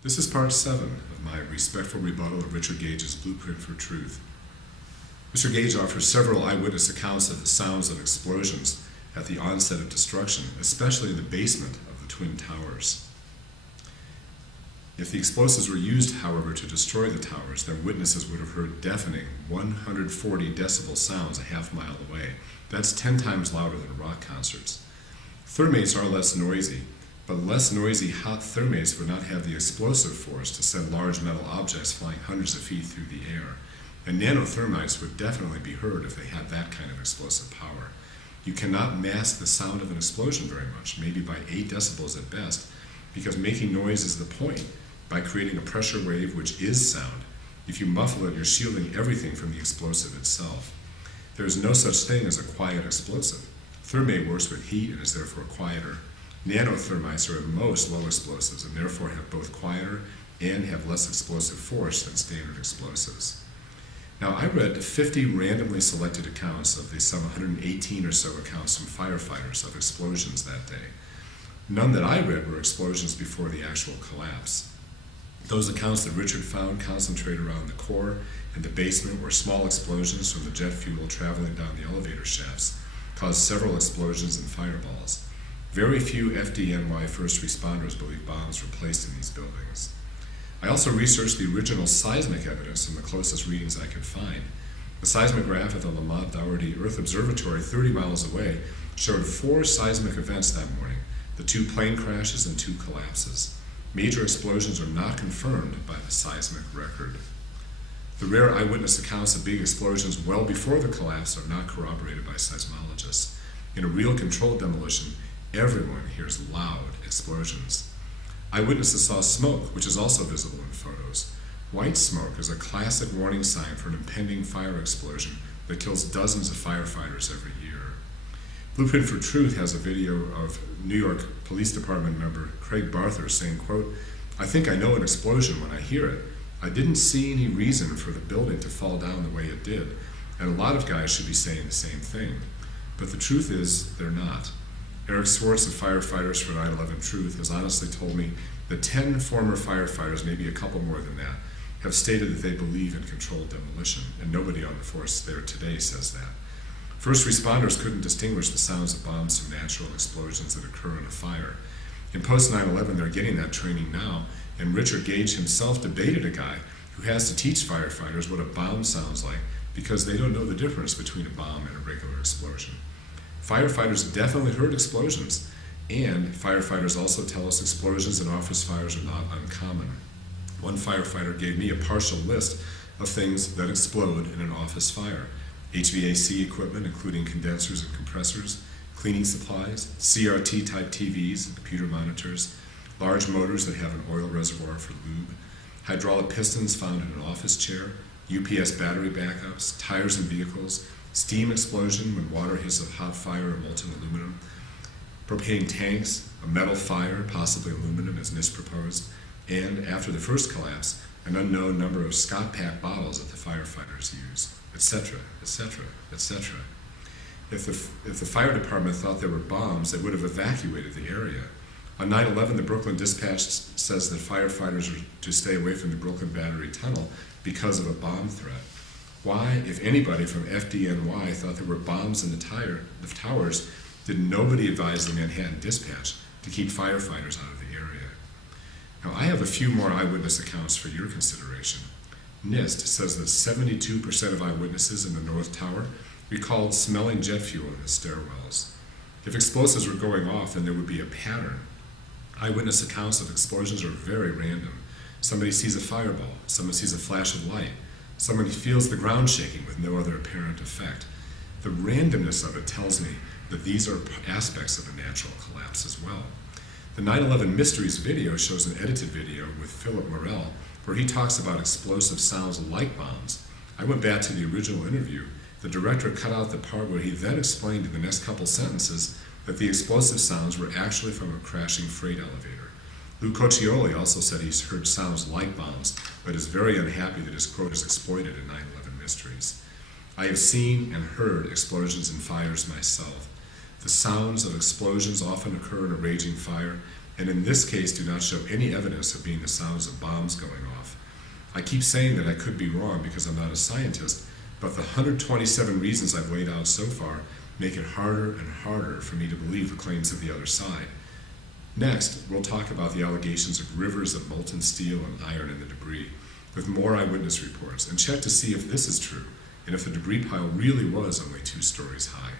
This is part 7 of my respectful rebuttal of Richard Gage's Blueprint for Truth. Mr. Gage offers several eyewitness accounts of the sounds of explosions at the onset of destruction, especially in the basement of the Twin Towers. If the explosives were used, however, to destroy the towers, then witnesses would have heard deafening 140 decibel sounds a half-mile away. That's 10 times louder than rock concerts. Thermates are less noisy, but less noisy hot thermates would not have the explosive force to send large metal objects flying hundreds of feet through the air. And nanothermites would definitely be heard if they had that kind of explosive power. You cannot mask the sound of an explosion very much, maybe by 8 decibels at best, because making noise is the point. By creating a pressure wave, which is sound, if you muffle it, you're shielding everything from the explosive itself. There is no such thing as a quiet explosive. Thermate works with heat and is therefore quieter. Nanothermites are at most low explosives and therefore have both quieter and have less explosive force than standard explosives. Now, I read 50 randomly selected accounts of the some 118 or so accounts from firefighters of explosions that day. None that I read were explosions before the actual collapse. Those accounts that Richard found concentrate around the core and the basement, where small explosions from the jet fuel traveling down the elevator shafts caused several explosions and fireballs. Very few FDNY first responders believe bombs were placed in these buildings. I also researched the original seismic evidence from the closest readings I could find. The seismograph at the Lamont Doherty Earth Observatory 30 miles away showed 4 seismic events that morning, the 2 plane crashes and 2 collapses. Major explosions are not confirmed by the seismic record. The rare eyewitness accounts of big explosions well before the collapse are not corroborated by seismologists. In a real controlled demolition, everyone hears loud explosions. Eyewitnesses saw smoke, which is also visible in photos. White smoke is a classic warning sign for an impending fire explosion that kills dozens of firefighters every year. Blueprint for Truth has a video of New York Police Department member Craig Barther saying, quote, "I think I know an explosion when I hear it. I didn't see any reason for the building to fall down the way it did." And a lot of guys should be saying the same thing. But the truth is, they're not. Eric Swartz of Firefighters for 9/11 Truth has honestly told me that 10 former firefighters, maybe a couple more than that, have stated that they believe in controlled demolition, and nobody on the force there today says that. First responders couldn't distinguish the sounds of bombs from natural explosions that occur in a fire. In post-9/11, they're getting that training now, and Richard Gage himself debated a guy who has to teach firefighters what a bomb sounds like because they don't know the difference between a bomb and a regular explosion. Firefighters definitely heard explosions, and firefighters also tell us explosions and office fires are not uncommon. One firefighter gave me a partial list of things that explode in an office fire: HVAC equipment, including condensers and compressors, cleaning supplies, CRT-type TVs and computer monitors, large motors that have an oil reservoir for lube, hydraulic pistons found in an office chair, UPS battery backups, tires in vehicles, steam explosion when water hits a hot fire or molten aluminum, propane tanks, a metal fire, possibly aluminum as NIST proposed, and after the first collapse, an unknown number of Scott Pack bottles that the firefighters use, etc., etc., etc. If the fire department thought there were bombs, they would have evacuated the area. On 9/11, the Brooklyn Dispatch says that firefighters are to stay away from the Brooklyn Battery Tunnel because of a bomb threat. Why, if anybody from FDNY thought there were bombs in the towers, did nobody advise the Manhattan Dispatch to keep firefighters out of the area? Now, I have a few more eyewitness accounts for your consideration. NIST says that 72% of eyewitnesses in the North Tower recalled smelling jet fuel in the stairwells. If explosives were going off, then there would be a pattern. Eyewitness accounts of explosions are very random. Somebody sees a fireball, someone sees a flash of light, someone feels the ground shaking with no other apparent effect. The randomness of it tells me that these are aspects of a natural collapse as well. The 9/11 Mysteries video shows an edited video with Philip Morell where he talks about explosive sounds like bombs. I went back to the original interview. The director cut out the part where he then explained in the next couple sentences that the explosive sounds were actually from a crashing freight elevator. Lou Coccioli also said he's heard sounds like bombs, but is very unhappy that his quote is exploited in 9/11 Mysteries. I have seen and heard explosions and fires myself. The sounds of explosions often occur in a raging fire, and in this case do not show any evidence of being the sounds of bombs going off. I keep saying that I could be wrong because I'm not a scientist, but the 127 reasons I've laid out so far make it harder and harder for me to believe the claims of the other side. Next, we'll talk about the allegations of rivers of molten steel and iron in the debris, with more eyewitness reports, and check to see if this is true, and if the debris pile really was only 2 stories high.